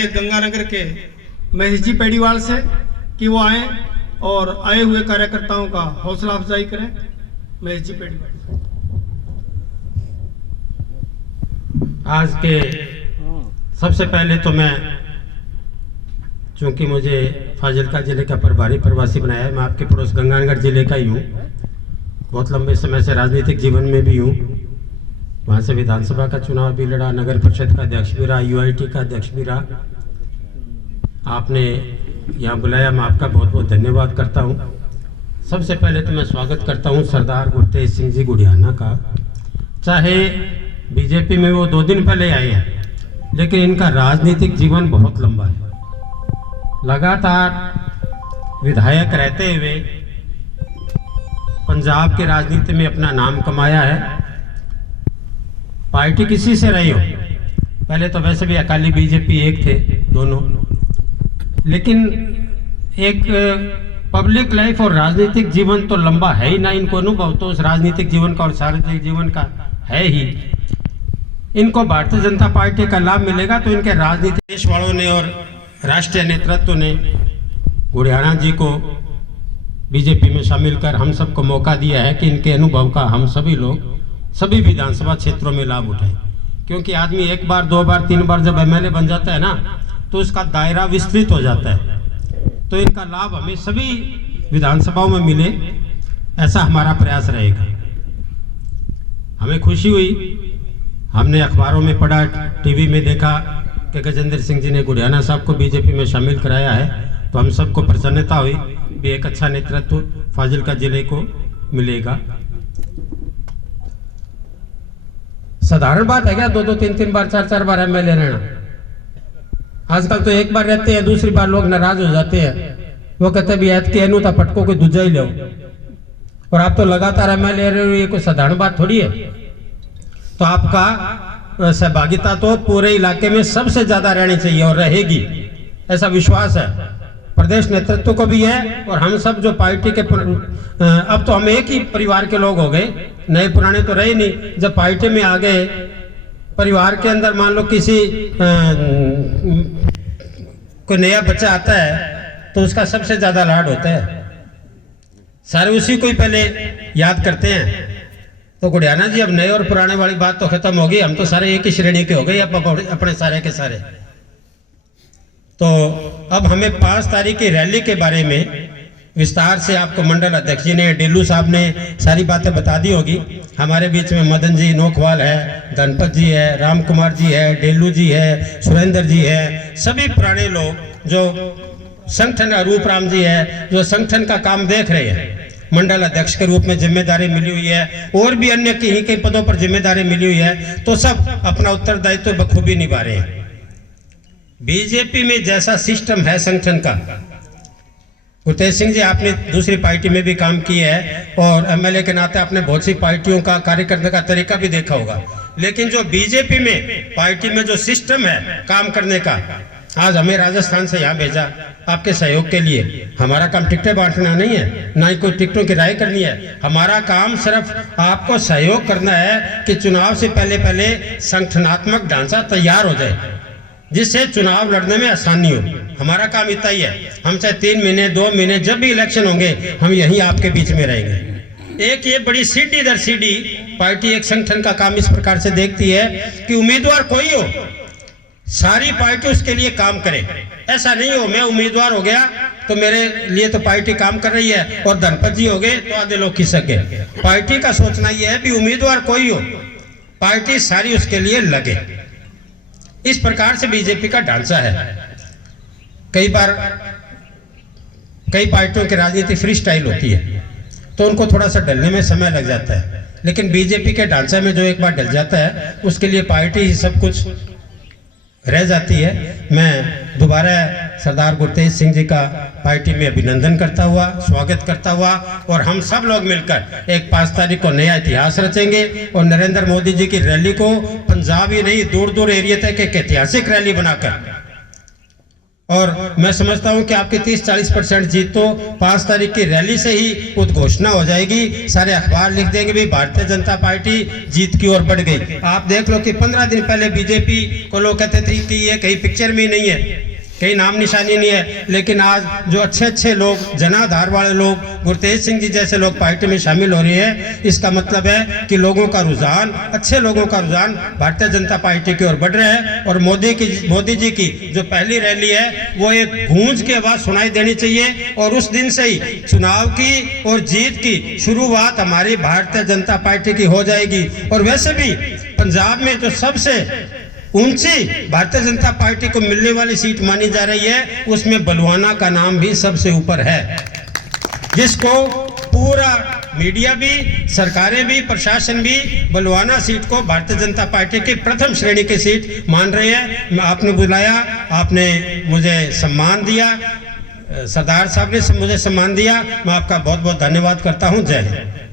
है गंगानगर के महेश जी पेड़ीवाल से कि वो आए और आए हुए कार्यकर्ताओं का हौसला अफजाई करें। महेश जी पेड़ीवाल। आज के सबसे पहले तो मैं, चूंकि मुझे फाजिलका जिले का प्रभारी प्रवासी बनाया है, मैं आपके पड़ोस गंगानगर जिले का ही हूँ। बहुत लंबे समय से राजनीतिक जीवन में भी हूँ। वहाँ से विधानसभा का चुनाव भी लड़ा, नगर परिषद का अध्यक्ष भी रहा, यूआईटी का अध्यक्ष भी रहा। आपने यहाँ बुलाया, मैं आपका बहुत बहुत धन्यवाद करता हूँ। सबसे पहले तो मैं स्वागत करता हूँ सरदार गुरतेज सिंह जी गुड़ियाना का। चाहे बीजेपी में वो 2 दिन पहले आए हैं, लेकिन इनका राजनीतिक जीवन बहुत लंबा है। लगातार विधायक रहते हुए पंजाब के राजनीति में अपना नाम कमाया है। पार्टी किसी से रही हो, पहले तो वैसे भी अकाली बीजेपी एक थे दोनों, लेकिन एक पब्लिक लाइफ और राजनीतिक जीवन तो लंबा है ही ना। इनको अनुभव तो उस राजनीतिक जीवन का और सार्वजनिक जीवन का है ही। इनको भारतीय जनता पार्टी का लाभ मिलेगा तो इनके राजनीतिक देश वालों ने और राष्ट्रीय नेतृत्व ने गुड़ियाना जी को बीजेपी में शामिल कर हम सबको मौका दिया है कि इनके अनुभव का हम सभी लोग सभी विधानसभा क्षेत्रों में लाभ उठाएं। क्योंकि आदमी 1 बार 2 बार 3 बार जब एमएलए बन जाता है ना, तो उसका दायरा विस्तृत हो जाता है। तो इनका लाभ हमें सभी विधानसभाओं में मिले, ऐसा हमारा प्रयास रहेगा। हमें खुशी हुई, हमने अखबारों में पढ़ा, टीवी में देखा कि गजेंद्र सिंह जी ने गुड़ियाना साहब को बीजेपी में शामिल कराया है, तो हम सबको प्रसन्नता हुई भी एक अच्छा नेतृत्व फाजिलका जिले को मिलेगा। साधारण बात है क्या 2-2 3-3 बार 4-4 बार एमएलए रहना? आजकल तो 1 बार रहते हैं, दूसरी बार लोग नाराज हो जाते हैं। वो कहते भी ऐत के एनु था पटको को दूजा ही लो, और आप तो लगातार एमएलए रहे हो, ये कोई साधारण बात थोड़ी है। तो आपका सहभागिता तो पूरे इलाके में सबसे ज्यादा रहनी चाहिए और रहेगी, ऐसा विश्वास है प्रदेश नेतृत्व को भी है। और हम सब जो पार्टी के अब तो हम एक ही परिवार के लोग हो गए, नए पुराने तो रहे नहीं। जब पार्टी में आ गए, परिवार के अंदर मान लो किसी कोई नया बच्चा आता है तो उसका सबसे ज्यादा लाड होता है, सारे उसी को ही पहले याद करते हैं। तो गुड़ियाना जी, अब नए और पुराने वाली बात तो खत्म होगी, हम तो सारे एक ही श्रेणी के हो गए अब अपने सारे के सारे। तो अब हमें 5 तारीख की रैली के बारे में विस्तार से आपको मंडल अध्यक्ष जी ने, डेलू साहब ने सारी बातें बता दी होगी। हमारे बीच में मदन जी नोखवाल है, गणपत जी है, राम कुमार जी है, डेलू जी है, सुरेंद्र जी है, सभी पुराने लोग जो संगठन, रूप राम जी है जो संगठन का काम देख रहे हैं, मंडल अध्यक्ष के रूप में जिम्मेदारी मिली हुई है, और भी अन्य कई पदों पर जिम्मेदारी मिली हुई है, तो सब अपना उत्तरदायित्व बखूबी निभा रहे हैं। बीजेपी में जैसा सिस्टम है संगठन का, गुरतेज सिंह जी आपने दूसरी पार्टी में भी काम किया है और एमएलए के नाते आपने बहुत सी पार्टियों का कार्य करने का तरीका भी देखा होगा, लेकिन जो बीजेपी में पार्टी में जो सिस्टम है काम करने का, आज हमें राजस्थान से यहाँ भेजा आपके सहयोग के लिए। हमारा काम टिकटें बांटना नहीं है, ना ही कोई टिकटों की राय करनी है। हमारा काम सिर्फ आपको सहयोग करना है कि चुनाव से पहले संगठनात्मक ढांचा तैयार हो जाए, जिससे चुनाव लड़ने में आसानी हो। हमारा काम इतना ही है। हम चाहे 3 महीने 2 महीने जब भी इलेक्शन होंगे, हम यहीं आपके बीच में रहेंगे। एक ये बड़ी सीढ़ी दर सीढ़ी पार्टी, एक संगठन का काम इस प्रकार से देखती है कि उम्मीदवार कोई हो, सारी पार्टी उसके लिए काम करे। ऐसा नहीं हो मैं उम्मीदवार हो गया तो मेरे लिए तो पार्टी काम कर रही है और धनपत जी हो गए तो आधे लोग खिसक गए। पार्टी का सोचना यह है कि उम्मीदवार कोई हो, पार्टी सारी उसके लिए लगे। इस प्रकार से बीजेपी का ढांचा है। कई बार कई पार्टियों की राजनीति फ्री स्टाइल होती है तो उनको थोड़ा सा ढलने में समय लग जाता है, लेकिन बीजेपी के ढांचे में जो एक बार ढल जाता है उसके लिए पार्टी ही सब कुछ रह जाती है। मैं दोबारा सरदार गुरतेज सिंह जी का पार्टी में अभिनंदन करता हुआ, स्वागत करता हुआ, और हम सब लोग मिलकर एक 5 तारीख को नया इतिहास रचेंगे और नरेंद्र मोदी जी की रैली को पंजाब ही नहीं दूर दूर एरिया तक एक ऐतिहासिक रैली बनाकर और मैं समझता हूं कि आपकी 30-40% जीत तो 5 तारीख की रैली से ही उद्घोषणा हो जाएगी। सारे अखबार लिख देंगे भी भारतीय जनता पार्टी जीत की ओर बढ़ गई। आप देख लो कि 15 दिन पहले बीजेपी को लोग कहते थे कि ये कहीं पिक्चर में ही नहीं है, कहीं नाम निशानी नहीं है, लेकिन आज जो अच्छे अच्छे लोग, जनाधार वाले लोग, गुरतेज सिंह जी जैसे लोग पार्टी में शामिल हो रहे हैं, इसका मतलब है कि लोगों का रुझान, अच्छे लोगों का रुझान भारतीय जनता पार्टी की ओर बढ़ रहा है। और मोदी जी की जो पहली रैली है वो एक गूंज की आवाज सुनाई देनी चाहिए, और उस दिन से ही चुनाव की और जीत की शुरुआत हमारी भारतीय जनता पार्टी की हो जाएगी। और वैसे भी पंजाब में जो सबसे ऊंची भारतीय जनता पार्टी को मिलने वाली सीट मानी जा रही है, उसमें बलवाना का नाम भी सबसे ऊपर है, जिसको पूरा मीडिया भी, सरकारें भी, प्रशासन भी बलवाना सीट को भारतीय जनता पार्टी की प्रथम श्रेणी की सीट मान रहे हैं। आपने बुलाया, आपने मुझे सम्मान दिया, सरदार साहब ने मुझे सम्मान दिया, मैं आपका बहुत बहुत धन्यवाद करता हूं। जय हिंद।